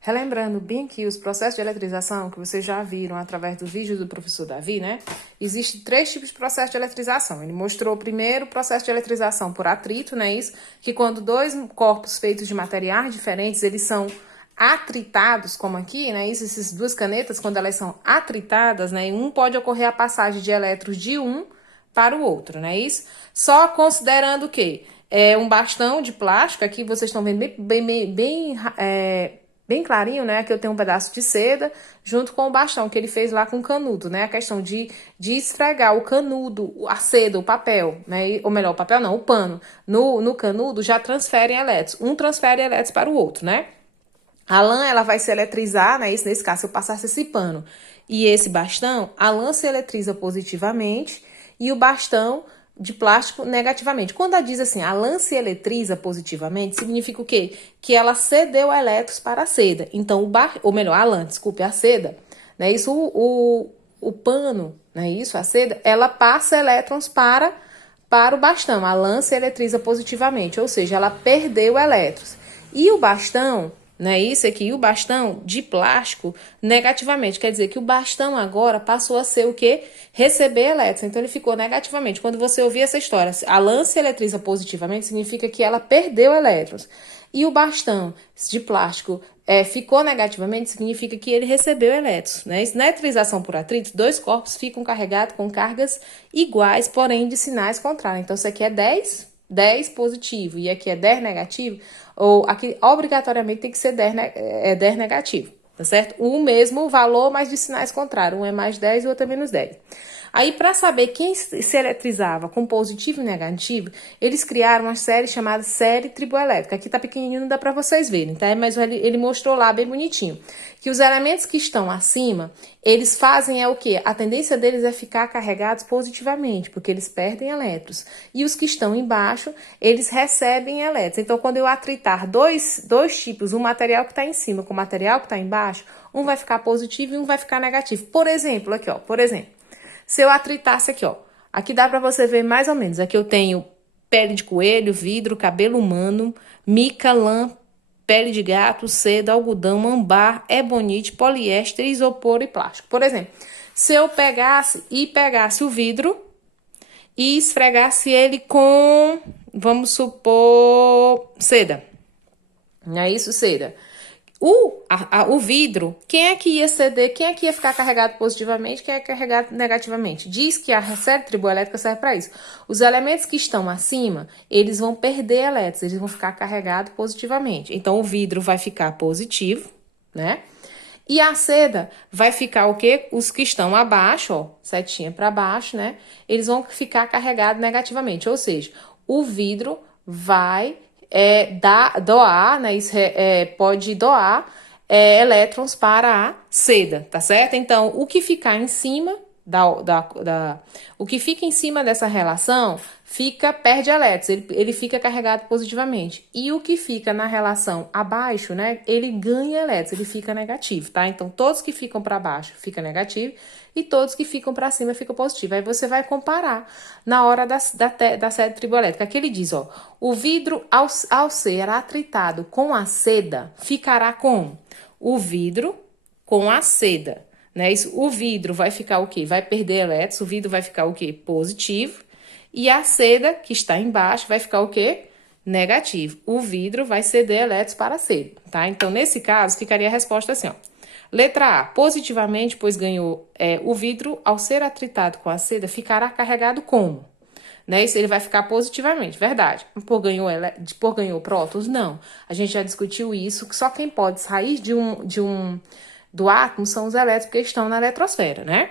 Relembrando bem que os processos de eletrização, que vocês já viram através do vídeo do professor Davi, né? Existem 3 tipos de processo de eletrização. Ele mostrou primeiro o processo de eletrização por atrito, né? Isso, que quando 2 corpos feitos de materiais diferentes, eles são atritados, como aqui, né? Isso, essas 2 canetas, quando elas são atritadas, né? Um pode ocorrer a passagem de elétrons de um para o outro, né? Isso, só considerando o quê? Um bastão de plástico, aqui vocês estão vendo bem clarinho, né? Aqui eu tenho um pedaço de seda junto com o bastão que ele fez lá com o canudo, né? A questão de esfregar o canudo, a seda, o papel, né? Ou melhor, o papel não, o pano, no canudo já transferem elétrons. Um transfere elétrons para o outro, né? A lã, ela vai se eletrizar, né? Isso, nesse caso, se eu passasse esse pano e esse bastão, a lã se eletriza positivamente e o bastão de plástico negativamente. Quando ela diz assim, a lã se eletriza positivamente, significa o quê? Que ela cedeu elétrons para a seda. Então, a lã, desculpe, a seda, né? Isso, o pano, né? Isso, a seda, ela passa elétrons para o bastão. A lã se eletriza positivamente, ou seja, ela perdeu elétrons. E o bastão, né? Isso aqui, o bastão de plástico negativamente, quer dizer que o bastão agora passou a ser o quê? Receber elétrons, então ele ficou negativamente. Quando você ouvir essa história, a lã se eletriza positivamente, significa que ela perdeu elétrons. E o bastão de plástico ficou negativamente, significa que ele recebeu elétrons, né? Na eletrização por atrito, 2 corpos ficam carregados com cargas iguais, porém de sinais contrários. Então, isso aqui é 10 positivo e aqui é 10 negativo, ou aqui obrigatoriamente tem que ser 10 negativo, tá certo? O mesmo valor, mas de sinais contrários. Um é mais 10 e o outro é menos 10. Aí, para saber quem se eletrizava com positivo e negativo, eles criaram uma série chamada série triboelétrica. Aqui tá pequenininho, não dá para vocês verem, tá? Mas ele mostrou lá bem bonitinho. Que os elementos que estão acima, eles fazem o quê? A tendência deles é ficar carregados positivamente, porque eles perdem elétrons. E os que estão embaixo, eles recebem elétrons. Então, quando eu atritar dois tipos, um material que está em cima com o material que está embaixo, um vai ficar positivo e um vai ficar negativo. Por exemplo, aqui, ó, se eu atritasse aqui, ó, aqui dá para você ver mais ou menos. Aqui eu tenho pele de coelho, vidro, cabelo humano, mica, lã, pele de gato, seda, algodão, ambar, ebonite, poliéster, isopor e plástico. Por exemplo, se eu pegasse o vidro e esfregasse ele com, vamos supor, seda. Não é isso, seda? O vidro, quem é que ia ceder, quem é que ia ficar carregado positivamente, quem é carregado negativamente? Diz que a série triboelétrica serve para isso. Os elementos que estão acima, eles vão perder elétrons, eles vão ficar carregados positivamente. Então, o vidro vai ficar positivo, né? E a seda vai ficar o quê? Os que estão abaixo, ó, setinha para baixo, né? Eles vão ficar carregados negativamente, ou seja, o vidro vai doar, né? Isso pode doar elétrons para a seda, tá certo? Então, o que ficar em cima o que fica em cima dessa relação perde elétrons, ele fica carregado positivamente. E o que fica na relação abaixo, né? Ele ganha elétrons, ele fica negativo, tá? Então, todos que ficam para baixo fica negativo e todos que ficam para cima fica positivo. Aí você vai comparar na hora da série triboelétrica. Aqui ele diz, ó, o vidro ao ser atritado com a seda ficará como? O vidro com a seda, né? O vidro vai ficar o quê? Vai perder elétrons, o vidro vai ficar o quê? Positivo. E a seda, que está embaixo, vai ficar o quê? Negativo. O vidro vai ceder elétrons para a seda, tá? Então, nesse caso, ficaria a resposta assim, ó. Letra A, positivamente, pois ganhou o vidro, ao ser atritado com a seda, ficará carregado como? Né? Isso ele vai ficar positivamente, verdade. Por ganhou prótons? Não. A gente já discutiu isso, que só quem pode sair do átomo são os elétrons que estão na eletrosfera, né?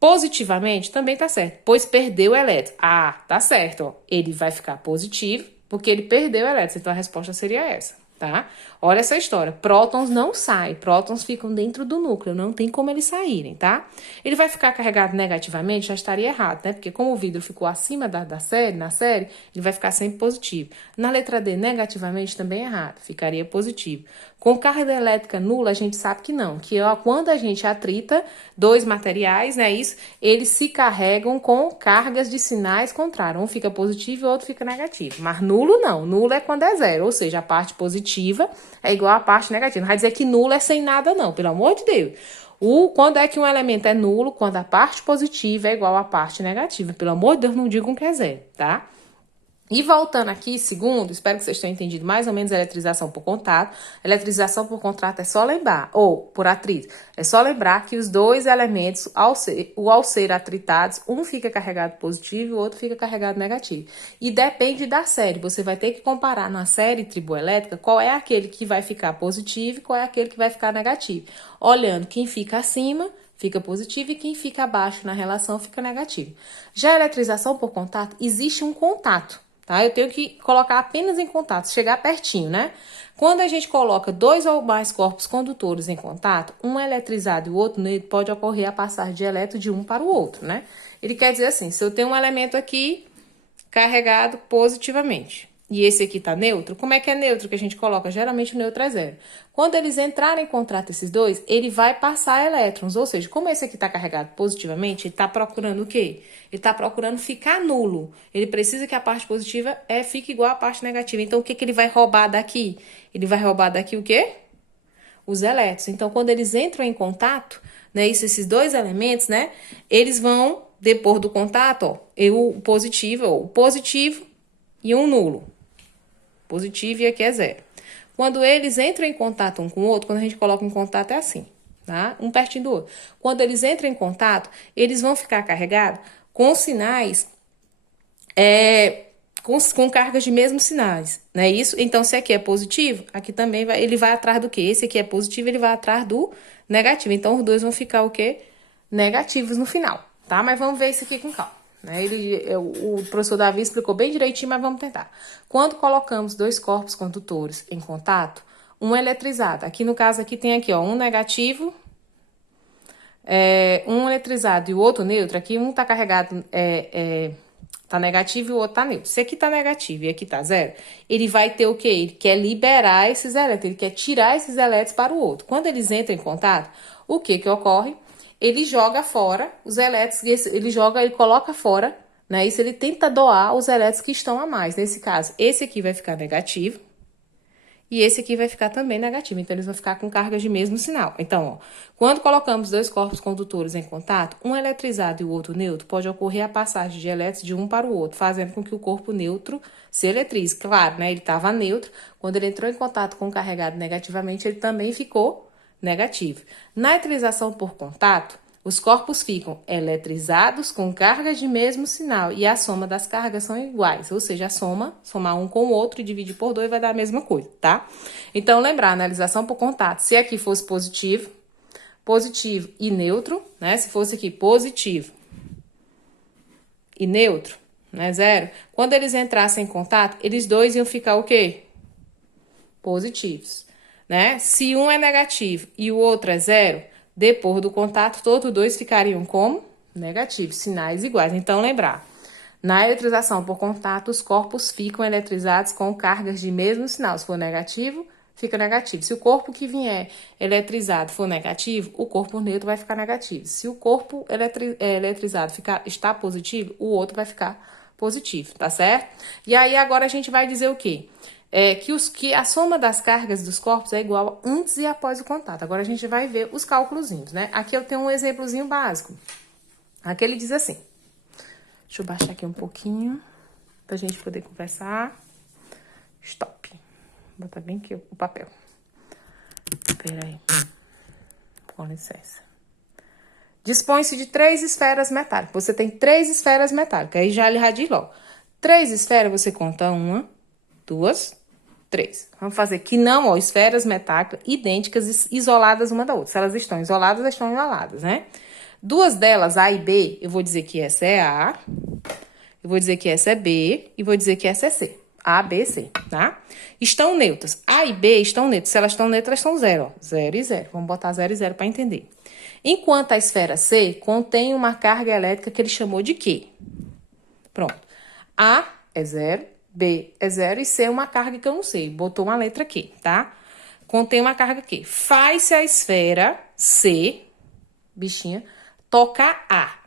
Positivamente também tá certo, pois perdeu elétrons. Ah, tá certo, ó. Ele vai ficar positivo porque ele perdeu elétrons, então a resposta seria essa, tá? Olha essa história, prótons não saem, prótons ficam dentro do núcleo, não tem como eles saírem, tá? Ele vai ficar carregado negativamente, já estaria errado, né? Porque como o vidro ficou acima na série, ele vai ficar sempre positivo. Na letra D, negativamente também é errado, ficaria positivo. Com carga elétrica nula, a gente sabe que não, que quando a gente atrita 2 materiais, né, eles se carregam com cargas de sinais contrários. Um fica positivo e o outro fica negativo. Mas nulo não, nulo é quando é zero, ou seja, a parte positiva positiva é igual à parte negativa. Não vai dizer que nulo é sem nada, não, pelo amor de Deus. Quando é que um elemento é nulo? Quando a parte positiva é igual à parte negativa. Pelo amor de Deus, não digam que é zero, tá? E voltando aqui, segundo, espero que vocês tenham entendido mais ou menos a eletrização por contato. Eletrização por contato é só lembrar, ou por atrito, é só lembrar que os dois elementos, ao ser atritados, um fica carregado positivo e o outro fica carregado negativo. E depende da série, você vai ter que comparar na série triboelétrica qual é aquele que vai ficar positivo e qual é aquele que vai ficar negativo. Olhando quem fica acima, fica positivo, e quem fica abaixo na relação fica negativo. Já a eletrização por contato, existe um contato. Tá? Eu tenho que colocar apenas em contato, chegar pertinho, né? Quando a gente coloca dois ou mais corpos condutores em contato, um eletrizado e o outro neutro, pode ocorrer a passagem de elétron de um para o outro, né? Ele quer dizer assim, se eu tenho um elemento aqui carregado positivamente e esse aqui tá neutro, como é que é neutro que a gente coloca? Geralmente o neutro é zero. Quando eles entrarem em contato, esses dois, ele vai passar elétrons, ou seja, como esse aqui tá carregado positivamente, ele tá procurando o quê? Ele tá procurando ficar nulo. Ele precisa que a parte positiva fique igual à parte negativa. Então, o que ele vai roubar daqui? Ele vai roubar daqui o quê? Os elétrons. Então, quando eles entram em contato, né, esses dois elementos, né, eles vão, depois do contato, ó, o positivo e um nulo. Positivo e aqui é zero. Quando eles entram em contato um com o outro, quando a gente coloca em contato é assim, tá? Um pertinho do outro. Quando eles entram em contato, eles vão ficar carregados com sinais, com cargas de mesmos sinais, não é isso? Então, se aqui é positivo, aqui também ele vai atrás do quê? Esse aqui é positivo, ele vai atrás do negativo. Então, os dois vão ficar o quê? Negativos no final, tá? Mas vamos ver isso aqui com calma. O professor Davi explicou bem direitinho, mas vamos tentar. Quando colocamos dois corpos condutores em contato, um eletrizado, aqui no caso aqui tem aqui, ó, um negativo, um eletrizado e o outro neutro, aqui um tá carregado, tá negativo e o outro tá neutro. Se aqui tá negativo e aqui tá zero, ele vai ter o quê? Ele quer liberar esses elétrons, ele quer tirar esses elétrons para o outro. Quando eles entram em contato, o que ocorre? Ele joga fora os elétrons, ele coloca fora, né? Isso ele tenta doar os elétrons que estão a mais. Nesse caso, esse aqui vai ficar negativo e esse aqui vai ficar também negativo. Então, eles vão ficar com cargas de mesmo sinal. Então, ó, quando colocamos dois corpos condutores em contato, um eletrizado e o outro neutro, pode ocorrer a passagem de elétrons de um para o outro, fazendo com que o corpo neutro se eletrize. Claro, né? Ele estava neutro. Quando ele entrou em contato com o carregado negativamente, ele também ficou negativo. Na eletrização por contato, os corpos ficam eletrizados com cargas de mesmo sinal e a soma das cargas são iguais, ou seja, somar um com o outro e dividir por 2 vai dar a mesma coisa, tá? Então, lembrar, analisação por contato, se aqui fosse positivo e neutro, né? Se fosse aqui positivo e neutro, né? Zero. Quando eles entrassem em contato, eles dois iam ficar o quê? Positivos. Né? Se um é negativo e o outro é zero, depois do contato, todos dois ficariam como negativos, sinais iguais. Então, lembrar, na eletrização por contato, os corpos ficam eletrizados com cargas de mesmo sinal. Se for negativo, fica negativo. Se o corpo que vier eletrizado for negativo, o corpo neutro vai ficar negativo. Se o corpo eletrizado está positivo, o outro vai ficar positivo, tá certo? E aí, agora a gente vai dizer o quê? Que a soma das cargas dos corpos é igual antes e após o contato. Agora a gente vai ver os cálculozinhos, né? Aqui eu tenho um exemplozinho básico. Aqui ele diz assim. Deixa eu baixar aqui um pouquinho pra gente poder conversar. Stop. Vou botar bem aqui o papel. Espera aí. Com licença. Dispõe-se de 3 esferas metálicas. Você tem 3 esferas metálicas. Aí já ele diz logo. 3 esferas você conta 1, 2, 3. Vamos fazer que não, ó, esferas metálicas idênticas, isoladas uma da outra. Se elas estão isoladas, elas estão isoladas, né? 2 delas, A e B, eu vou dizer que essa é A, eu vou dizer que essa é B, e vou dizer que essa é C. A, B, C, tá? Estão neutras. A e B estão neutras. Se elas estão neutras, elas estão 0, ó. 0 e 0. Vamos botar 0 e 0 para entender. Enquanto a esfera C contém uma carga elétrica que ele chamou de Q. Pronto. A é 0. B é 0 e C é uma carga que eu não sei. Botou uma letra aqui, tá? Contém uma carga aqui. Faz-se a esfera C, bichinha, tocar A.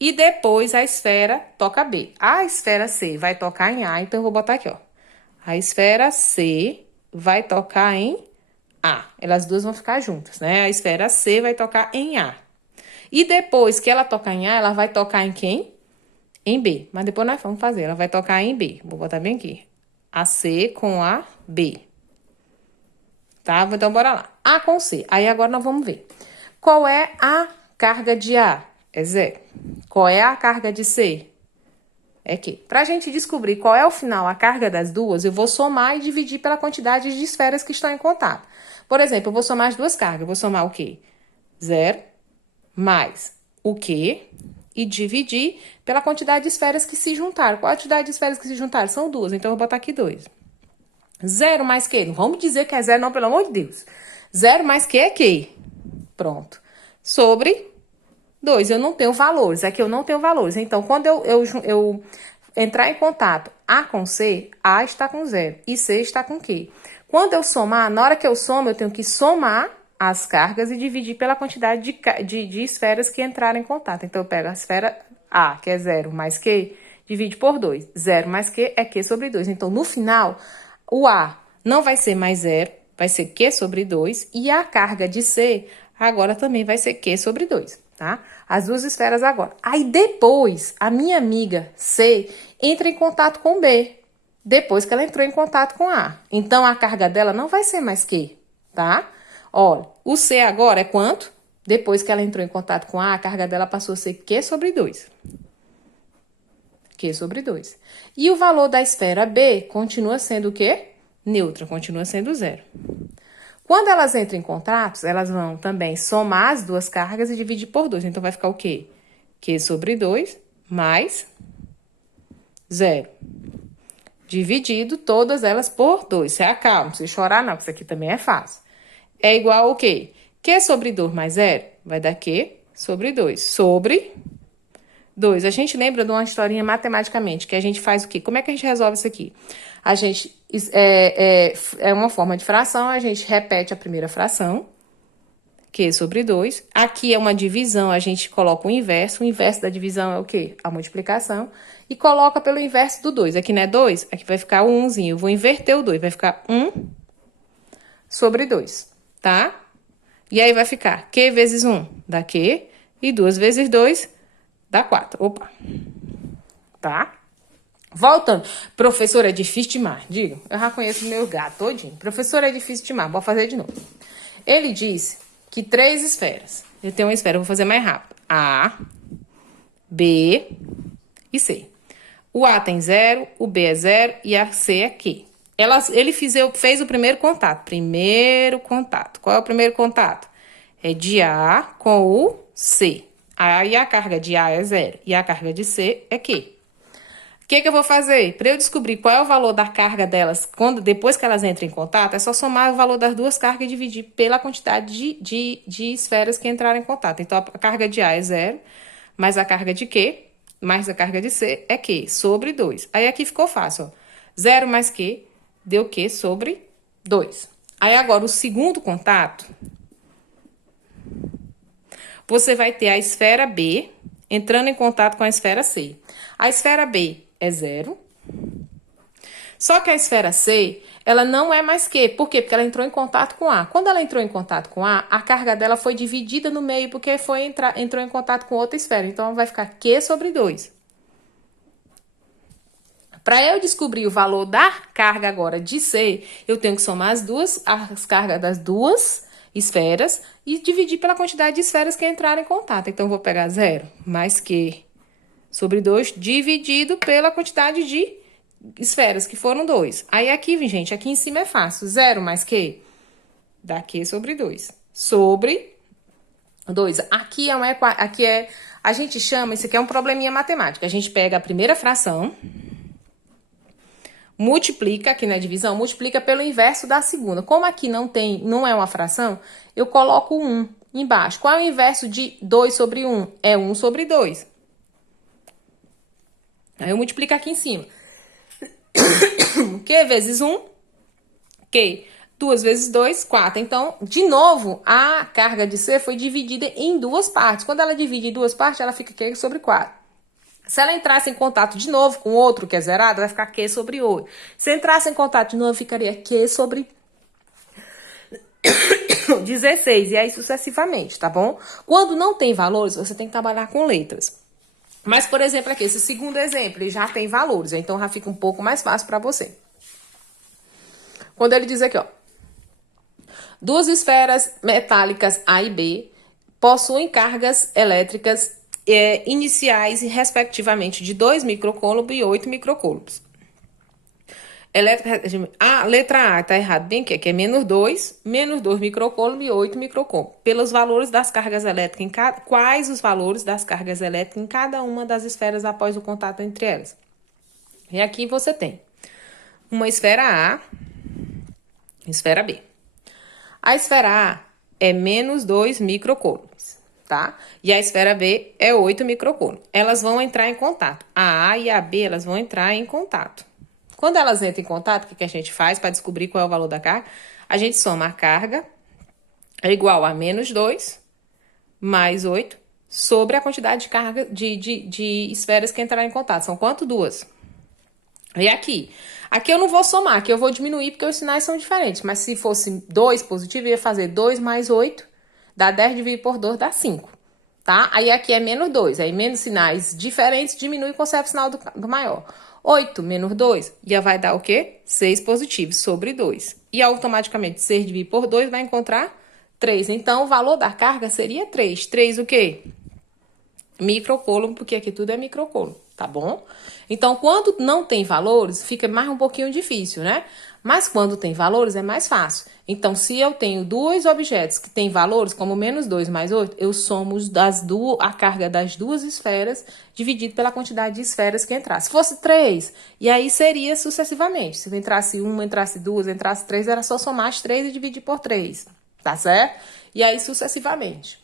E depois a esfera toca B. A esfera C vai tocar em A, então eu vou botar aqui, ó. A esfera C vai tocar em A. Elas duas vão ficar juntas, né? A esfera C vai tocar em A. E depois que ela tocar em A, ela vai tocar em quem? Em B. Mas depois nós vamos fazer. Ela vai tocar em B. Vou botar bem aqui. A C com a B. Tá? Então, bora lá. A com C. Aí, agora nós vamos ver. Qual é a carga de A? É 0. Qual é a carga de C? É que, pra gente descobrir qual é o final, a carga das duas, eu vou somar e dividir pela quantidade de esferas que estão em contato. Por exemplo, eu vou somar as duas cargas. Eu vou somar o quê? 0 mais o quê? E dividir pela quantidade de esferas que se juntaram. Qual a quantidade de esferas que se juntaram? São duas, então eu vou botar aqui 2. 0 mais que? Não vamos dizer que é 0, não, pelo amor de Deus. 0 mais que é que? Pronto. Sobre 2. Eu não tenho valores. Aqui eu não tenho valores. Então, quando eu entrar em contato A com C, A está com 0 e C está com Q. Quando eu somar, na hora que eu somo, eu tenho que somar as cargas e dividir pela quantidade de esferas que entraram em contato. Então, eu pego a esfera A, que é 0, mais Q, divide por 2. 0 mais Q é Q sobre 2. Então, no final, o A não vai ser mais 0, vai ser Q sobre 2. E a carga de C agora também vai ser Q sobre 2, tá? As duas esferas agora. Aí, depois, a minha amiga C entra em contato com B, depois que ela entrou em contato com A. Então, a carga dela não vai ser mais Q, tá? Olha, o C agora é quanto? Depois que ela entrou em contato com A carga dela passou a ser Q sobre 2. Q sobre 2. E o valor da esfera B continua sendo o quê? Neutra, continua sendo 0. Quando elas entram em contatos, elas vão também somar as duas cargas e dividir por 2. Então, vai ficar o quê? Q sobre 2 mais 0. Dividido todas elas por 2. Se acalma, não precisa chorar não, porque isso aqui também é fácil. É igual ao quê? Q sobre 2 mais 0 vai dar Q sobre 2. Sobre 2. A gente lembra de uma historinha matematicamente, que a gente faz o quê? Como é que a gente resolve isso aqui? A gente, é uma forma de fração, a gente repete a primeira fração, Q sobre 2. Aqui é uma divisão, a gente coloca o inverso da divisão é o quê? A multiplicação. E coloca pelo inverso do 2. Aqui não é 2, aqui vai ficar o 1zinho. Eu vou inverter o 2, vai ficar 1 sobre 2, tá? E aí vai ficar Q vezes 1 dá Q, e 2 vezes 2 dá 4. Opa! Tá? Voltando. Professor, é difícil demais. Diga, eu já conheço o meu gato todinho. Professor, é difícil demais. Vou fazer de novo. Ele disse que 3 esferas. Eu tenho uma esfera, eu vou fazer mais rápido. A, B e C. O A tem 0, o B é 0 e a C é Q. Ele fez o primeiro contato. Primeiro contato. Qual é o primeiro contato? É de A com o C. Aí a carga de A é 0 e a carga de C é Q. O que eu vou fazer? Para eu descobrir qual é o valor da carga delas, depois que elas entram em contato, é só somar o valor das duas cargas e dividir pela quantidade de esferas que entraram em contato. Então, a carga de A é 0, mais a carga de Q, mais a carga de C é Q, sobre 2. Aí, aqui ficou fácil, ó. 0 mais Q deu Q sobre 2. Aí, agora, o segundo contato, você vai ter a esfera B entrando em contato com a esfera C. A esfera B é 0. Só que a esfera C, ela não é mais Q. Por quê? Porque ela entrou em contato com A. Quando ela entrou em contato com A carga dela foi dividida no meio, porque entrou em contato com outra esfera. Então, vai ficar Q sobre 2. Para eu descobrir o valor da carga agora de C, eu tenho que somar as cargas das duas esferas e dividir pela quantidade de esferas que entraram em contato. Então, eu vou pegar 0 mais Q sobre 2 dividido pela quantidade de esferas, que foram 2. Aí, aqui, gente, aqui em cima é fácil. 0 mais Q dá Q sobre 2. Sobre 2. Aqui a gente chama, isso aqui é um probleminha matemático. A gente pega a primeira fração, multiplica, aqui na divisão, multiplica pelo inverso da segunda. Como aqui não é uma fração, eu coloco 1 embaixo. Qual é o inverso de 2 sobre 1? É 1 sobre 2. Aí eu multiplico aqui em cima. Q vezes 1, Q. 2 vezes 2, 4. Então, de novo, a carga de C foi dividida em duas partes. Quando ela divide em duas partes, ela fica Q sobre 4. Se ela entrasse em contato de novo com outro que é zerado, vai ficar Q sobre 8. Se entrasse em contato de novo, ficaria Q sobre 16, e aí sucessivamente, tá bom? Quando não tem valores, você tem que trabalhar com letras. Mas, por exemplo, aqui, esse segundo exemplo, ele já tem valores, então já fica um pouco mais fácil para você. Quando ele diz aqui, ó, duas esferas metálicas A e B possuem cargas elétricas iniciais, respectivamente, de 2 microcoulombs e 8 microcoulombs. A letra A está errado bem aqui é menos 2 microcoulombs e 8 microcoulombs. Pelos valores das cargas elétricas, quais os valores das cargas elétricas em cada uma das esferas após o contato entre elas? E aqui você tem uma esfera A, esfera B. A esfera A é menos 2 microcoulombs, tá? E a esfera B é 8 microcoulombs. Elas vão entrar em contato. A A e a B, elas vão entrar em contato. Quando elas entram em contato, o que a gente faz para descobrir qual é o valor da carga? A gente soma a carga é igual a menos 2 mais 8 sobre a quantidade de carga de esferas que entraram em contato. São quanto? 2. E aqui eu não vou somar, aqui eu vou diminuir porque os sinais são diferentes. Mas se fosse 2 positivo, eu ia fazer 2 mais 8, dá 10 dividido por 2, dá 5. Tá? Aí aqui é menos 2, aí menos sinais diferentes, diminui e conserva o sinal do maior. 8 menos 2, já vai dar o quê? 6 positivo sobre 2. E automaticamente 6 dividido por 2 vai encontrar 3. Então, o valor da carga seria 3. 3 o quê? Microcoulomb, porque aqui tudo é microcoulomb, tá bom? Então, quando não tem valores, fica mais um pouquinho difícil, né? Mas quando tem valores, é mais fácil. Então, se eu tenho dois objetos que têm valores, como menos 2 mais 8, eu somo a carga das duas esferas dividido pela quantidade de esferas que entrasse. Se fosse 3, e aí seria sucessivamente. Se entrasse 1, entrasse 2, entrasse 3, era só somar as 3 e dividir por 3, tá certo? E aí sucessivamente.